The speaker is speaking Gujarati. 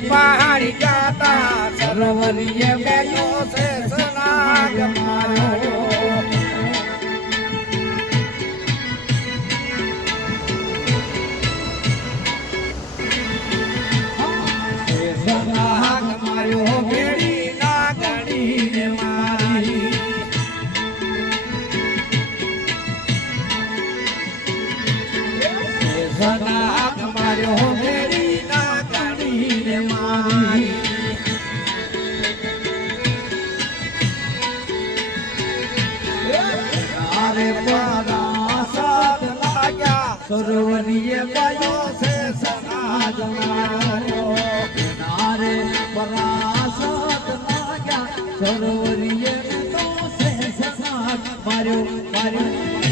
પહાડી જાતા સરોવરીએ બેઠો છે સનાગ માર્યો સનાગ માર્યો ભેડી ના ગણી મારી સનાગ માર્યો ભેડી ના ગણી મારી સરોવરીએ ગયો છે સનાગ માર્યો નારે પરાસત લાગ્યા સરોવરીએ ગયો છે સનાગ માર્યો માર્યો